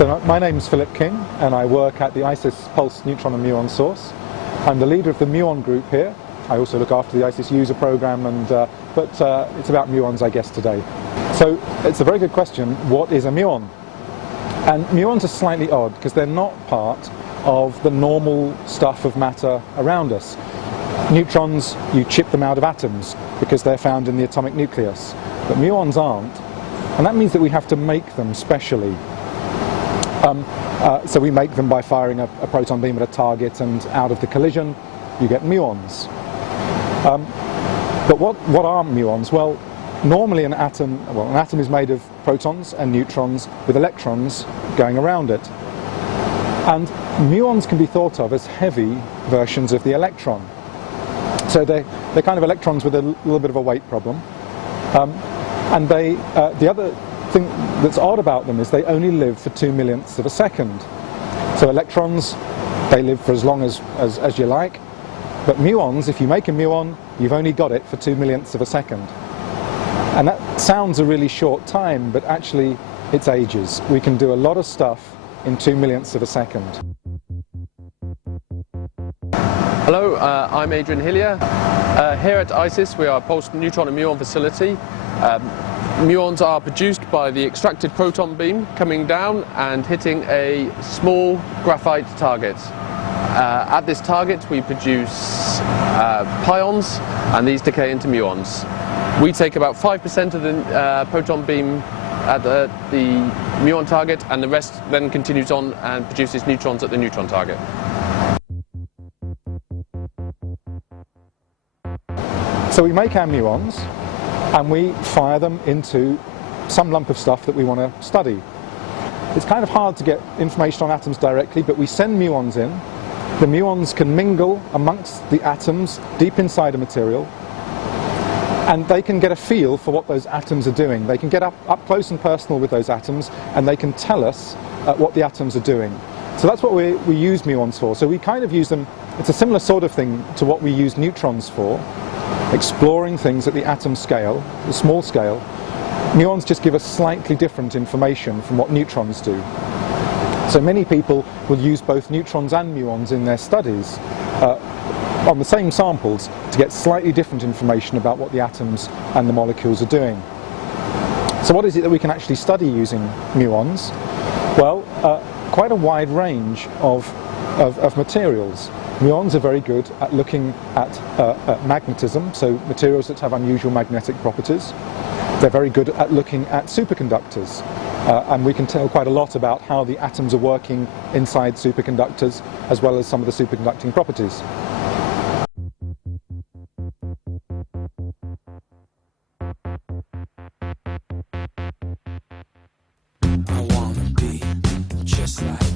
So my name's Philip King, and I work at the ICIS Pulse Neutron and Muon Source. I'm the leader of the muon group here. I also look after the ICIS user program, but it's about muons, I guess, today. So it's a very good question. What is a muon? And muons are slightly odd because they're not part of the normal stuff of matter around us. Neutrons, you chip them out of atoms because they're found in the atomic nucleus. But muons aren't, and that means that we have to make them specially. So we make them by firing a proton beam at a target, and out of the collision you get muons. But what are muons? Well, normally an atom is made of protons and neutrons with electrons going around it. And muons can be thought of as heavy versions of the electron. So they're kind of electrons with a little bit of a weight problem. And the other thing that's odd about them is they only live for 2/millionths of a second. So electrons, they live for as long as you like, but muons, if you make a muon, you've only got it for 2/millionths of a second. And that sounds a really short time, but actually it's ages. We can do a lot of stuff in 2/millionths of a second. Hello, I'm Adrian Hillier. Here at ICIS we are a pulsed neutron and muon facility. Muons are produced by the extracted proton beam coming down and hitting a small graphite target. At this target we produce pions, and these decay into muons. We take about 5% of the proton beam at the muon target, and the rest then continues on and produces neutrons at the neutron target. So we make our muons and we fire them into some lump of stuff that we want to study. It's kind of hard to get information on atoms directly, but we send muons in. The muons can mingle amongst the atoms deep inside a material, and they can get a feel for what those atoms are doing. They can get up close and personal with those atoms, and they can tell us what the atoms are doing. So that's what we use muons for. So we kind of use them, it's a similar sort of thing to what we use neutrons for, exploring things at the atom scale, the small scale. Muons just give us slightly different information from what neutrons do. So many people will use both neutrons and muons in their studies on the same samples to get slightly different information about what the atoms and the molecules are doing. So what is it that we can actually study using muons? Well, quite a wide range of materials. Muons are very good at looking at magnetism, so materials that have unusual magnetic properties. They're very good at looking at superconductors, and we can tell quite a lot about how the atoms are working inside superconductors, as well as some of the superconducting properties. I wanna be just like